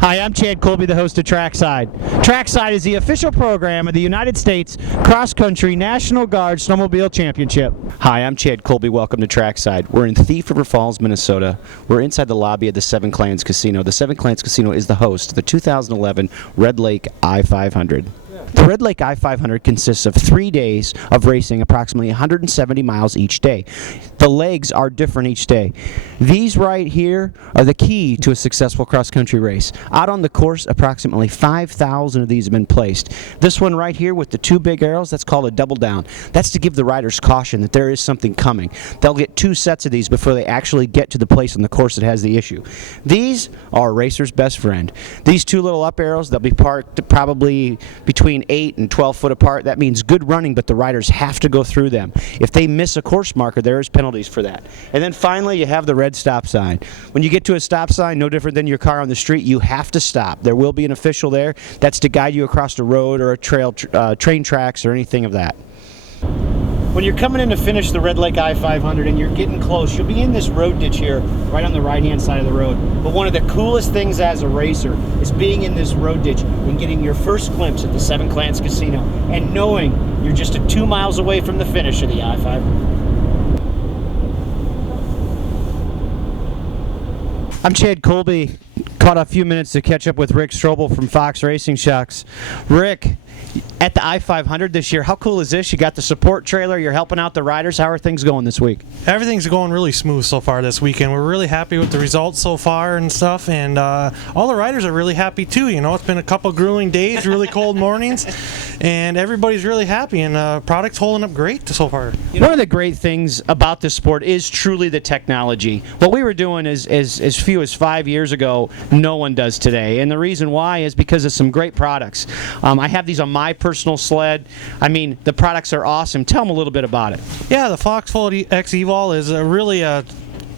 Hi, I'm Chad Colby, the host of Trackside. Trackside is the official program of the United States Cross Country National Guard Snowmobile Championship. Hi, I'm Chad Colby. Welcome to Trackside. We're in Thief River Falls, Minnesota. We're inside the lobby of the Seven Clans Casino. The Seven Clans Casino is the host of the 2011 Red Lake I-500. The Red Lake I-500 consists of 3 days of racing, approximately 170 miles each day. The legs are different each day. These right here are the key to a successful cross-country race. Out on the course, approximately 5,000 of these have been placed. This one right here with the two big arrows, that's called a double down. That's to give the riders caution that there is something coming. They'll get 2 sets of these before they actually get to the place on the course that has the issue. These are a racer's best friend. These 2 little up arrows, they'll be parked probably between 8 and 12 foot apart. That means good running, but the riders have to go through them. If they miss a course marker, there is penalties for that. And then finally, you have the red stop sign. When you get to a stop sign, no different than your car on the street, you have to stop. There will be an official there. That's to guide you across the road or a trail, train tracks or anything of that. When you're coming in to finish the Red Lake I-500 and you're getting close, you'll be in this road ditch here, right on the right-hand side of the road. But one of the coolest things as a racer is being in this road ditch and getting your first glimpse at the Seven Clans Casino and knowing you're just 2 miles away from the finish of the I-500. I'm Chad Colby. Caught a few minutes to catch up with Rick Strobel from Fox Racing Shocks. Rick, at the I-500 this year, how cool is this? You got the support trailer, you're helping out the riders. How are things going this week? Everything's going really smooth so far this weekend. We're really happy with the results so far and stuff, and all the riders are really happy too. You know, it's been a couple grueling days, really cold mornings, and everybody's really happy, and the product's holding up great so far. One of the great things about this sport is truly the technology. What we were doing as few as 5 years ago, no one does today, and the reason why is because of some great products. I have these on my personal sled. I mean, the products are awesome. Tell them a little bit about it. Yeah, the Fox Fold X Evol is really a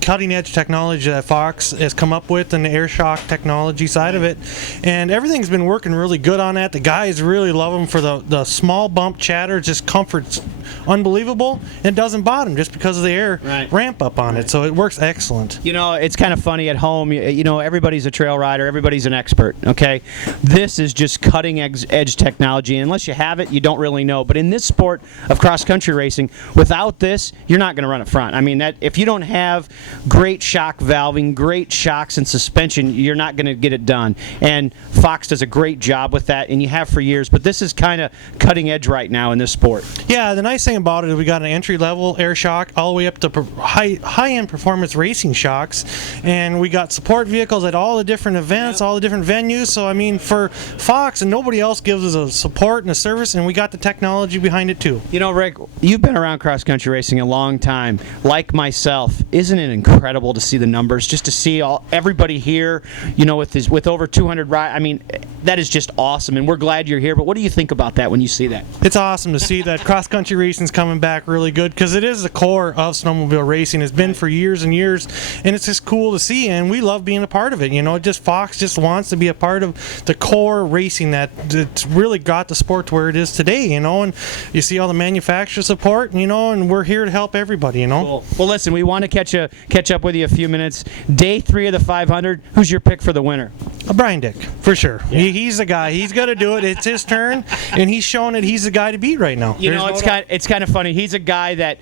cutting-edge technology that Fox has come up with, and the air shock technology side of it, and everything's been working really good on that. The guys really love them for the small bump chatter. Just comfort's unbelievable, and it doesn't bottom just because of the air ramp up on it, so it works excellent. You know, it's kind of funny at home, you know, everybody's a trail rider, everybody's an expert, okay? This is just cutting edge technology. Unless you have it, you don't really know. But in this sport of cross-country racing, without this, you're not going to run a front. I mean, that if you don't have great shock valving, great shocks and suspension, you're not going to get it done. And Fox does a great job with that, and you have for years. But this is kind of cutting edge right now in this sport. Yeah, the nice thing about it is we got an entry-level air shock all the way up to high-end performance racing shocks, and we got support vehicles at all the different events, all the different venues. So I mean, for Fox, and nobody else gives us a support and a service, and we got the technology behind it too. You know, Rick, you've been around cross-country racing a long time. Like myself, isn't it incredible to see the numbers, just to see everybody here, you know, with over 200 rides? I mean, that is just awesome, and we're glad you're here. But what do you think about that when you see that? It's awesome to see that cross-country racing's coming back really good, because it is the core of snowmobile racing. It's been for years and years, and it's just cool to see, and we love being a part of it. You know, Fox just wants to be a part of the core racing that's really got the sport to where it is today, you know, and you see all the manufacturer support, you know, and we're here to help everybody, you know. Cool. Well, listen, we want to catch up with you a few minutes. Day 3 of the 500, who's your pick for the winner? Brian Dick, for sure. Yeah. He's the guy. He's going to do it. It's his turn, and he's showing that he's the guy to beat right now. You know, it's kind of funny. He's a guy that,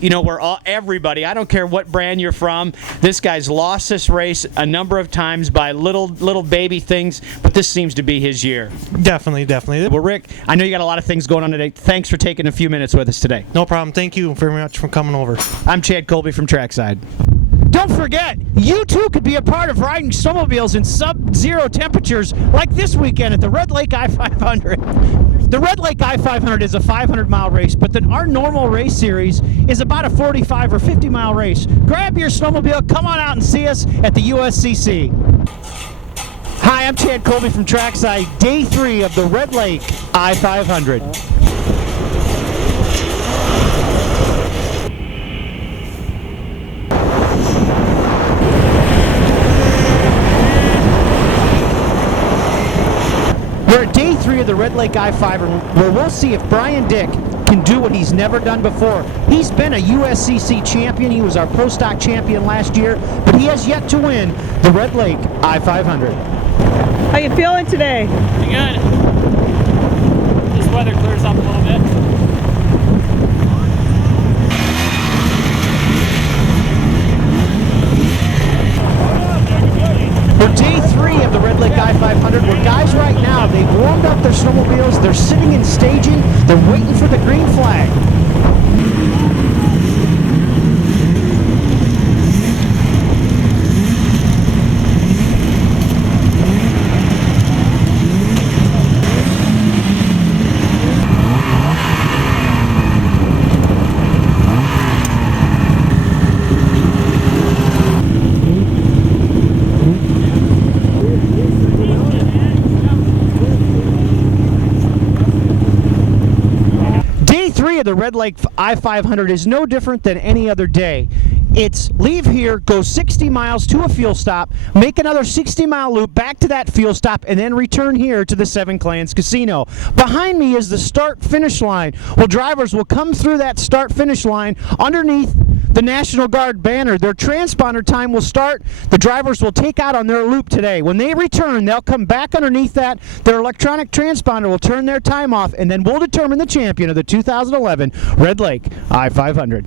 you know, everybody, I don't care what brand you're from, this guy's lost this race a number of times by little baby things, but this seems to be his year. Definitely. Well, Rick, I know you got a lot of things going on today. Thanks for taking a few minutes with us today. No problem. Thank you very much for coming over. I'm Chad Colby from Trackside. Don't forget, you too could be a part of riding snowmobiles in sub-zero temperatures like this weekend at the Red Lake I-500. The Red Lake I-500 is a 500-mile race, but our normal race series is about a 45 or 50-mile race. Grab your snowmobile, come on out and see us at the USCC. Hi, I'm Chad Colby from Trackside, Day 3 of the Red Lake I-500. We're at Day 3 of the Red Lake I-500, where we'll see if Brian Dick can do what he's never done before. He's been a USCC champion. He was our Pro Stock champion last year, but he has yet to win the Red Lake I-500. How you feeling today? Pretty good. This weather clears up a little bit. For day 3 of the Red Lake I-500, where guys right now, they've warmed up their snowmobiles, they're sitting in staging, they're waiting for the green flag. The Red Lake I-500 is no different than any other day. It's leave here, go 60 miles to a fuel stop, make another 60-mile loop back to that fuel stop, and then return here to the Seven Clans Casino. Behind me is the start-finish line. Well, drivers will come through that start-finish line underneath the National Guard banner. Their transponder time will start. The drivers will take out on their loop today. When they return, they'll come back underneath that. Their electronic transponder will turn their time off, and then we'll determine the champion of the 2011 Red Lake I-500.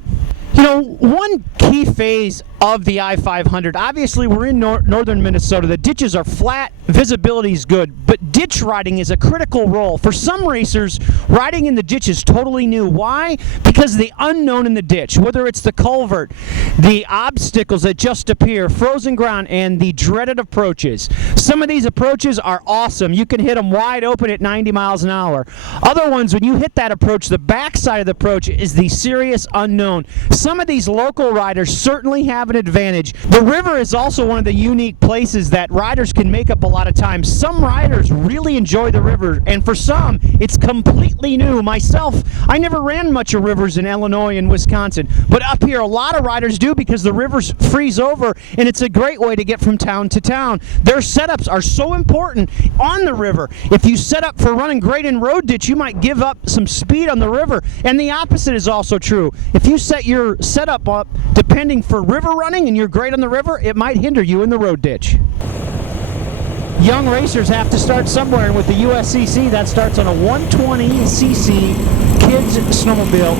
You know, one key phase of the I-500, obviously we're in northern Minnesota. The ditches are flat, visibility is good, but ditch riding is a critical role. For some racers, riding in the ditch is totally new. Why? Because of the unknown in the ditch, whether it's the culvert, the obstacles that just appear, frozen ground, and the dreaded approaches. Some of these approaches are awesome. You can hit them wide open at 90 miles an hour. Other ones, when you hit that approach, the backside of the approach is the serious unknown. Some of these local riders certainly have an advantage. The river is also one of the unique places that riders can make up a lot of time. Some riders really enjoy the river, and for some, it's completely new. Myself, I never ran much of rivers in Illinois and Wisconsin, but up here a lot of riders do because the rivers freeze over, and it's a great way to get from town to town. Their setups are so important on the river. If you set up for running great in road ditch, you might give up some speed on the river, and the opposite is also true. If you set your setup up depending for river running and you're great on the river, it might hinder you in the road ditch. Young racers have to start somewhere, and with the USCC, that starts on a 120cc kids snowmobile.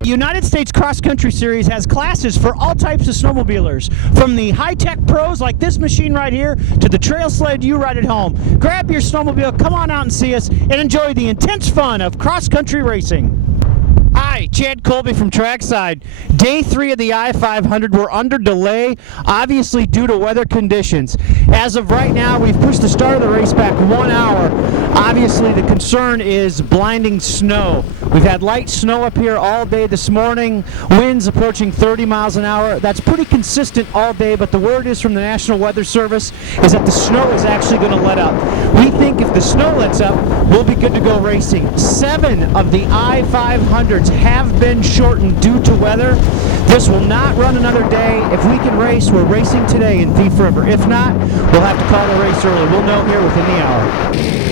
The United States Cross Country Series has classes for all types of snowmobilers, from the high-tech pros like this machine right here to the trail sled you ride at home. Grab your snowmobile, come on out and see us, and enjoy the intense fun of cross-country racing. Hi, Chad Colby from Trackside. Day 3 of the I-500, we're under delay, obviously due to weather conditions. As of right now, we've pushed the start of the race back 1 hour. Obviously, the concern is blinding snow. We've had light snow up here all day this morning, winds approaching 30 miles an hour. That's pretty consistent all day, but the word is from the National Weather Service is that the snow is actually going to let up. We think if the snow lets up, we'll be good to go racing. 7 of the I-500s have been shortened due to weather. This will not run another day. If we can race, we're racing today in Thief River. If not, we'll have to call the race early. We'll know here within the hour.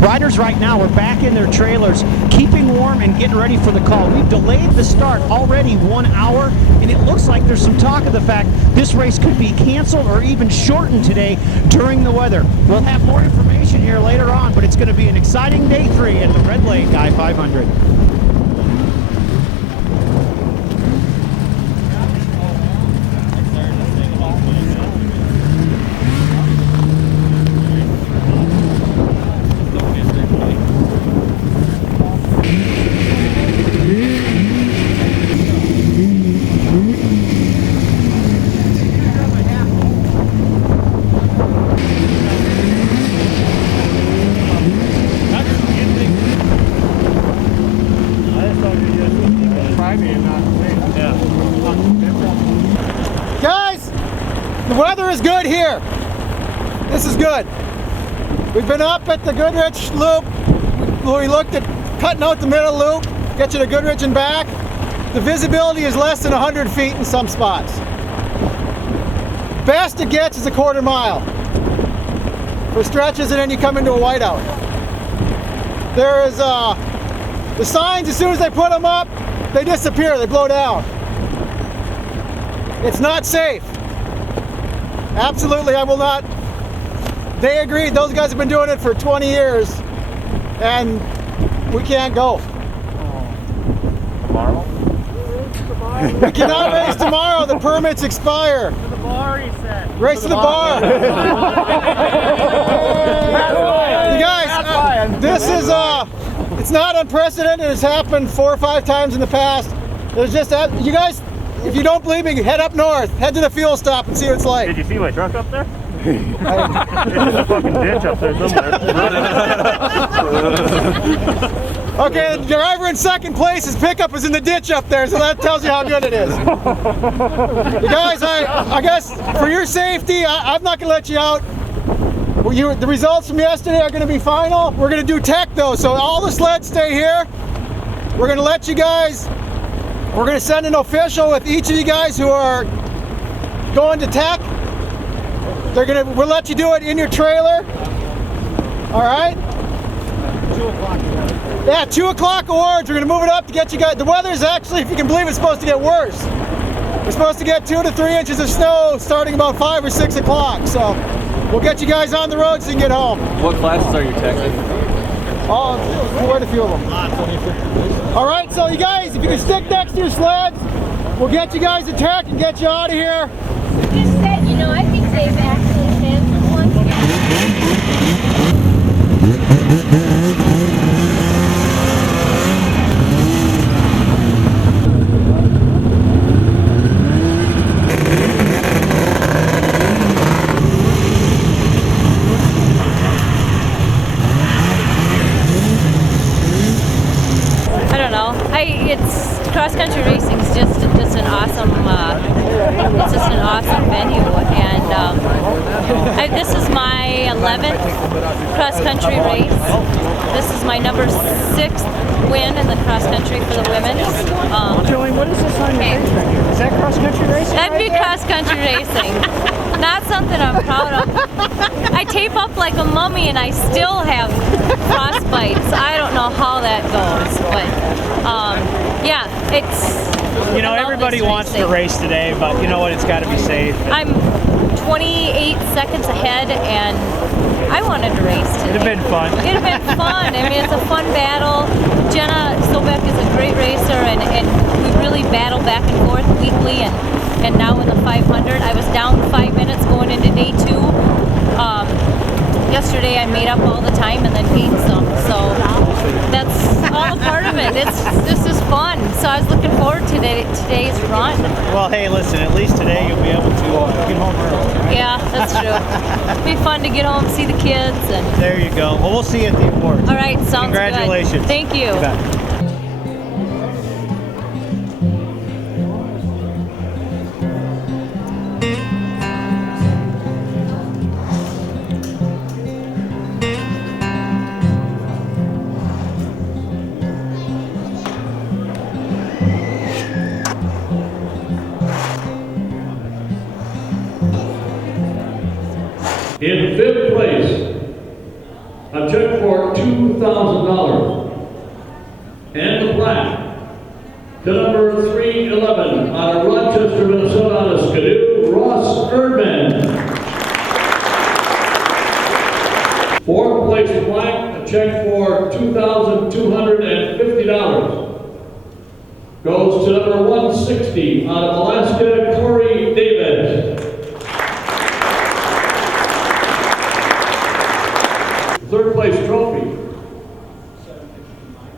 Riders right now are back in their trailers, keeping warm and getting ready for the call. We've delayed the start already 1 hour, and it looks like there's some talk of the fact this race could be canceled or even shortened today during the weather. We'll have more information here later on, but it's going to be an exciting day 3 at the Red Lake I-500. Guys, the weather is good here. This is good. We've been up at the Goodrich Loop. We looked at cutting out the middle loop, get you to Goodrich and back. The visibility is less than 100 feet in some spots. Best it gets is a quarter mile for stretches, and then you come into a whiteout. There is the signs, as soon as they put them up, they disappear, they blow down. It's not safe. Absolutely, I will not. They agreed. Those guys have been doing it for 20 years, and we can't go. Tomorrow? We cannot race tomorrow. The permits expire. To the bar, he said. Race to the bar. You guys, this is it's not unprecedented. It's happened 4 or 5 times in the past. There's just you guys, if you don't believe me, head up north, head to the fuel stop and see what it's like. Did you see my truck up there? There's a fucking ditch up there somewhere. Okay, the driver in second place, his pickup is in the ditch up there, so that tells you how good it is. You guys, I guess for your safety, I'm not going to let you out. The results from yesterday are going to be final. We're going to do tech though, so all the sleds stay here. We're going to let you guys, we're going to send an official with each of you guys who are going to tech. We'll let you do it in your trailer. All right? 2 o'clock. Yeah, 2 o'clock awards. We're going to move it up to get you guys. The weather is actually, if you can believe it, supposed to get worse. We're supposed to get 2 to 3 inches of snow starting about 5 or 6 o'clock. So we'll get you guys on the road so you can get home. What classes are you teching? Oh, quite a few of them. All right, so you guys, if you can stick next to your sleds, we'll get you guys to tech and get you out of here. Just said, you know, I think they've actually canceled one. I don't know. It's cross-country racing is just an awesome. It's just an awesome venue, and this is my 11th cross-country race. This is my number 6th win in the cross-country for the women. Joey, what is this on your face right here? Is that cross-country racing? That'd be cross-country racing. Not something I'm proud of. I tape up like a mummy and I still have frostbite, so I don't know how that goes. But yeah, it's. You know, everybody wants to race today, but you know what? It's got to be safe. I'm 28 seconds ahead, and I wanted to race today. It'd have been fun. It'd have been fun. I mean, it's a fun battle. Jenna Sobek is a great racer, and we really battle back and forth weekly. And now in the 500, I was down 5 minutes going into day 2. Yesterday, I made up all the time and then gained some. So that's all a part of it. This is fun. So I was looking forward to today's run. Well, hey, listen, at least today you'll be able to get home early, right? Yeah, that's true. It'll be fun to get home, see the kids, and. There you go. Well, we'll see you at the awards. All right, sounds Congratulations. good. Thank you. You bet. In 5th place, a check for $2,000 and a plaque to number 311 out of Rochester, Minnesota, on a Skidoo, Ross Erdman. 4th place plaque, a check for $2,250 goes to number 160 out of Alaska, Corey David. 3rd place trophy,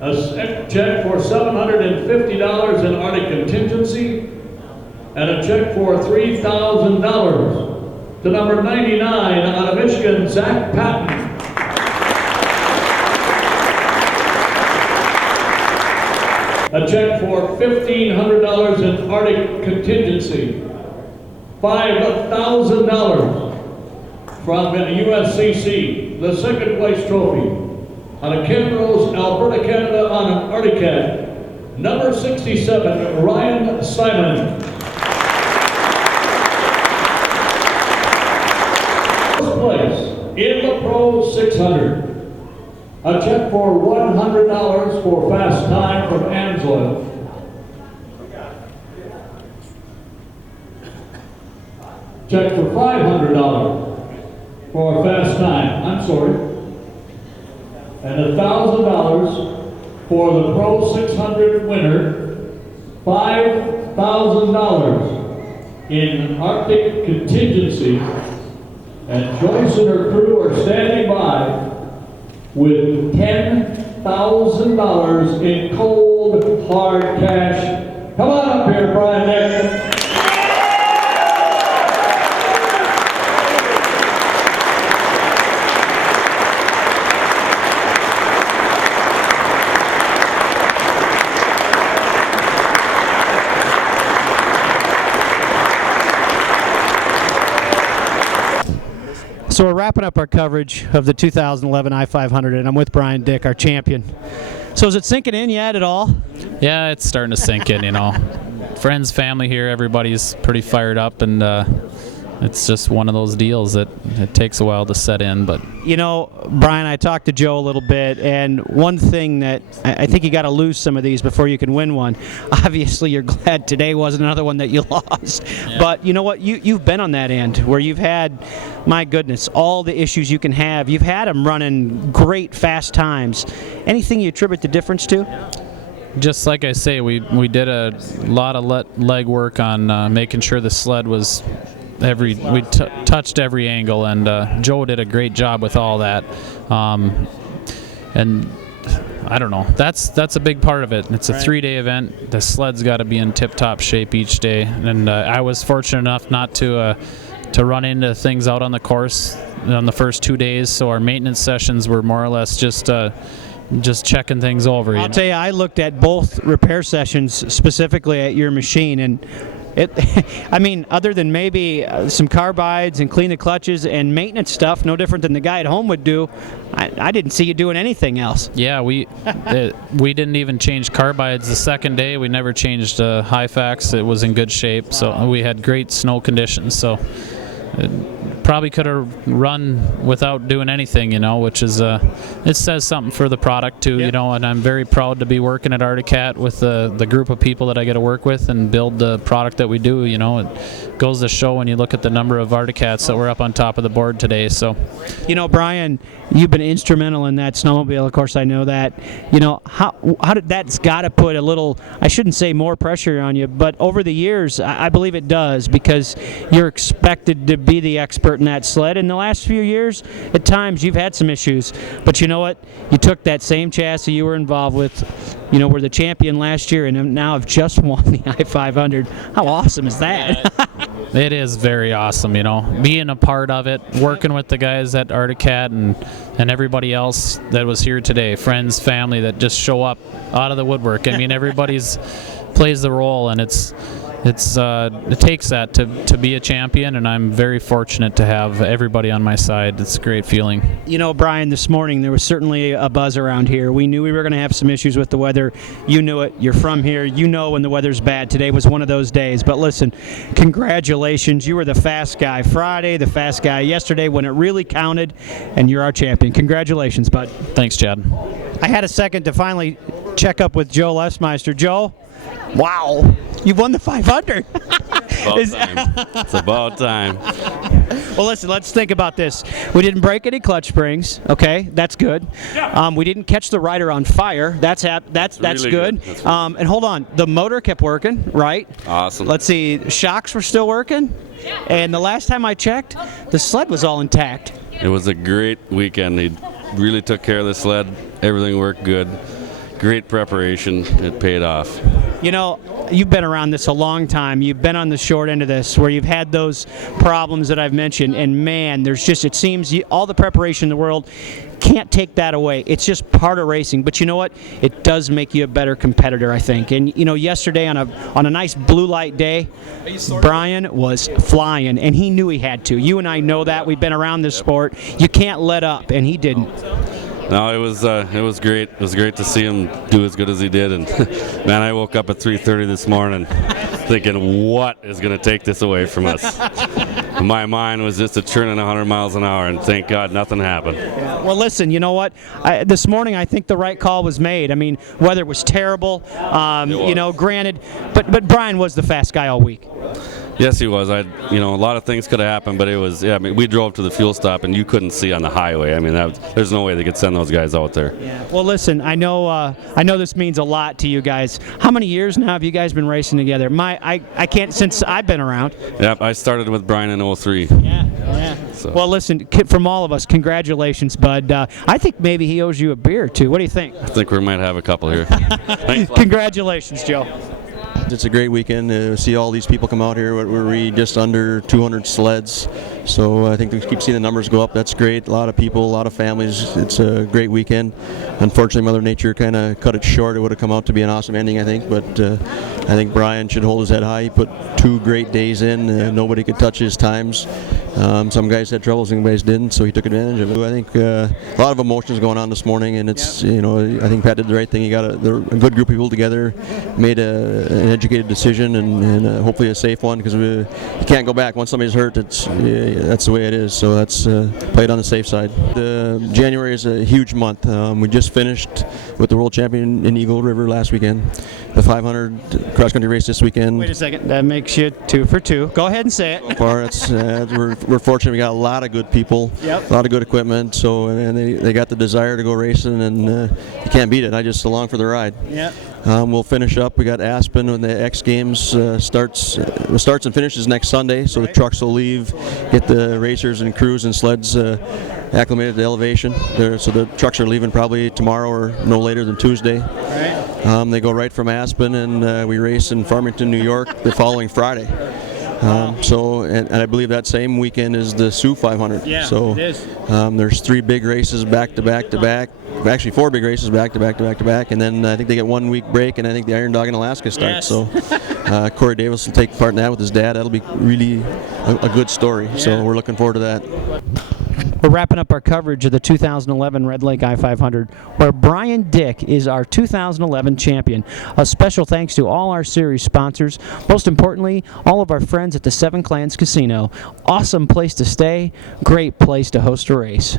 a check for $750 in Arctic contingency, and a check for $3,000 to number 99 out of Michigan, Zach Patton. A check for $1,500 in Arctic contingency, $5,000 from USCC. The 2nd place trophy on a Ken Rose, Alberta, Canada, on an Arctic Cat, number 67, Ryan Simon. 1st place in the Pro 600, a check for $100 for fast time from Amsoil. check for $500 for a fast time. I'm sorry. And $1,000 for the Pro 600 winner. $5,000 in Arctic contingency. And Joyce and her crew are standing by with $10,000 in cold, hard cash. Come on up here, Brian Nick. So we're wrapping up our coverage of the 2011 I-500, and I'm with Brian Dick, our champion. So is it sinking in yet at all? Yeah, it's starting to sink in, you know. Friends, family here, everybody's pretty fired up, and it's just one of those deals that it takes a while to set in. But You know, Brian, I talked to Joe a little bit, and one thing that I think you got to lose some of these before you can win one. Obviously, you're glad today wasn't another one that you lost. Yeah. But you know what? You've been on that end where you've had, my goodness, all the issues you can have. You've had them running great fast times. Anything you attribute the difference to? just like I say, we did a lot of leg work on making sure the sled was touched every angle, and Joe did a great job with all that. And I don't know. That's a big part of it. It's a 3-day event. The sled's got to be in tip-top shape each day. And I was fortunate enough not to run into things out on the course on the first 2 days. So our maintenance sessions were more or less just checking things over. I'll tell you, I looked at both repair sessions specifically at your machine, and I mean, other than maybe some carbides and clean the clutches and maintenance stuff, no different than the guy at home would do, I didn't see you doing anything else. Yeah, we didn't even change carbides the second day. We never changed Hyfax. It was in good shape, so we had great snow conditions. So probably could have run without doing anything, which is it says something for the product too, and I'm very proud to be working at Articat with the group of people that I get to work with and build the product that we do. It goes to show when you look at the number of Articats that were up on top of the board today. So, Brian, you've been instrumental in that snowmobile. Of course, I know that. How did that's got to put a little, I shouldn't say more pressure on you, but over the years, I believe it does, because you're expected to be the expert in that sled. In the last few years, at times you've had some issues, but you know what? You took that same chassis you were involved with, were the champion last year, and now have just won the I-500. How awesome is that? It is very awesome, being a part of it, working with the guys at Articat and everybody else that was here today, friends, family that just show up out of the woodwork. I mean, everybody's plays the role, and it takes that to be a champion, and I'm very fortunate to have everybody on my side. It's a great feeling. Brian, this morning there was certainly a buzz around here. We knew we were going to have some issues with the weather. You knew it. You're from here. When the weather's bad. Today was one of those days. But listen, congratulations. You were the fast guy Friday, the fast guy yesterday when it really counted, and you're our champion. Congratulations, bud. Thanks, Chad. I had a second to finally check up with Joe Lesmeister. Joe, wow, you've won the 500. It's about time. Well, listen, let's think about this. We didn't break any clutch springs. Okay, that's good. We didn't catch the rider on fire. That's really good. And hold on, the motor kept working, right? Awesome. Let's see, the shocks were still working. And the last time I checked, the sled was all intact. It was a great weekend. He really took care of the sled. Everything worked good. Great preparation. It paid off. You've been around this a long time. You've been on the short end of this where you've had those problems that I've mentioned, and man, it seems all the preparation in the world can't take that away. It's just part of racing. But you know what? It does make you a better competitor, I think. And yesterday on a nice blue light day, Brian was flying, and he knew he had to. You and I know that. We've been around this sport. You can't let up, and he didn't. No, it was great. It was great to see him do as good as he did. And man, I woke up at 3:30 this morning thinking, what is going to take this away from us? My mind was just churning 100 miles an hour, and thank God nothing happened. Well, listen, you know what? This morning I think the right call was made. I mean, weather was terrible, granted, but Brian was the fast guy all week. Yes, he was. A lot of things could have happened, but it was. Yeah, I mean, we drove to the fuel stop, and you couldn't see on the highway. I mean, there's no way they could send those guys out there. Yeah. Well, listen, I know this means a lot to you guys. How many years now have you guys been racing together? I can't since I've been around. Yep, I started with Brian in 03. Yeah. So. Well, listen, from all of us, congratulations, bud. I think maybe he owes you a beer, too. What do you think? I think we might have a couple here. Thanks. Congratulations, Joe. It's a great weekend to see all these people come out here. We're just under 200 sleds, so I think we keep seeing the numbers go up. That's great. A lot of people, a lot of families. It's a great weekend. Unfortunately, Mother Nature kind of cut it short. It would have come out to be an awesome ending, I think, but I think Brian should hold his head high. He put 2 great days in. Nobody could touch his times. Some guys had trouble, some guys didn't, so he took advantage of it. I think a lot of emotions going on this morning, and it's I think Pat did the right thing. He got a good group of people together, made an educated decision, and hopefully a safe one, because you can't go back once somebody's hurt. That's the way it is. So that's play it on the safe side. January is a huge month. We just finished with the world champion in Eagle River last weekend. The 500 cross country race this weekend. Wait a second. That makes you 2 for 2. Go ahead and say it. So far, it's we're fortunate. We got a lot of good people, a lot of good equipment. So and they got the desire to go racing, and you can't beat it. I just along for the ride. Yeah. We'll finish up. We got Aspen when the X Games starts and finishes next Sunday. So the trucks will leave, get the racers and crews and sleds acclimated to elevation. So the trucks are leaving probably tomorrow or no later than Tuesday. Right. They go right from Aspen, and we race in Farmington, New York, the following Friday. And I believe that same weekend is the Sioux 500. Yeah, so it is. There's 3 big races back to back to back. Actually, 4 big races back to back to back to back, and then I think they get 1 week break, and I think the Iron Dog in Alaska starts. Yes. So Corey Davis will take part in that with his dad. That'll be really a good story. Yeah. So we're looking forward to that. We're wrapping up our coverage of the 2011 Red Lake I-500, where Brian Dick is our 2011 champion. A special thanks to all our series sponsors, most importantly, all of our friends at the Seven Clans Casino. Awesome place to stay, great place to host a race.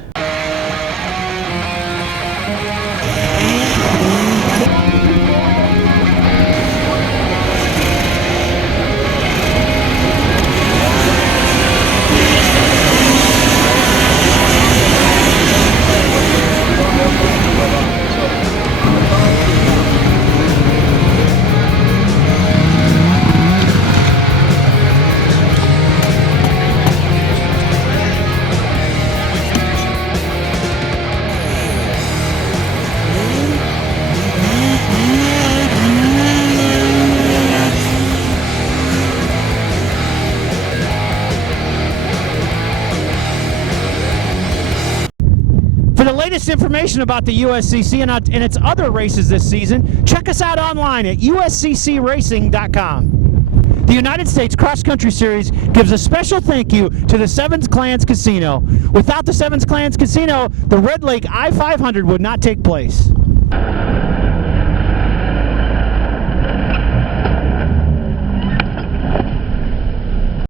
For the latest information about the USCC and its other races this season, check us out online at usccracing.com. The United States Cross Country Series gives a special thank you to the Seven Clans Casino. Without the Seven Clans Casino, the Red Lake I-500 would not take place.